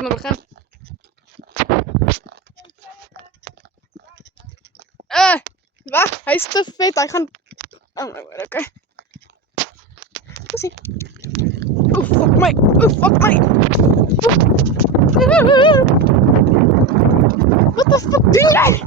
naar we gaan. Wacht, hij is te vet. Hij gaat... Oh my god, oké. Pussy. Oh fuck mij. Oh fuck mij. What the fuck doe jij?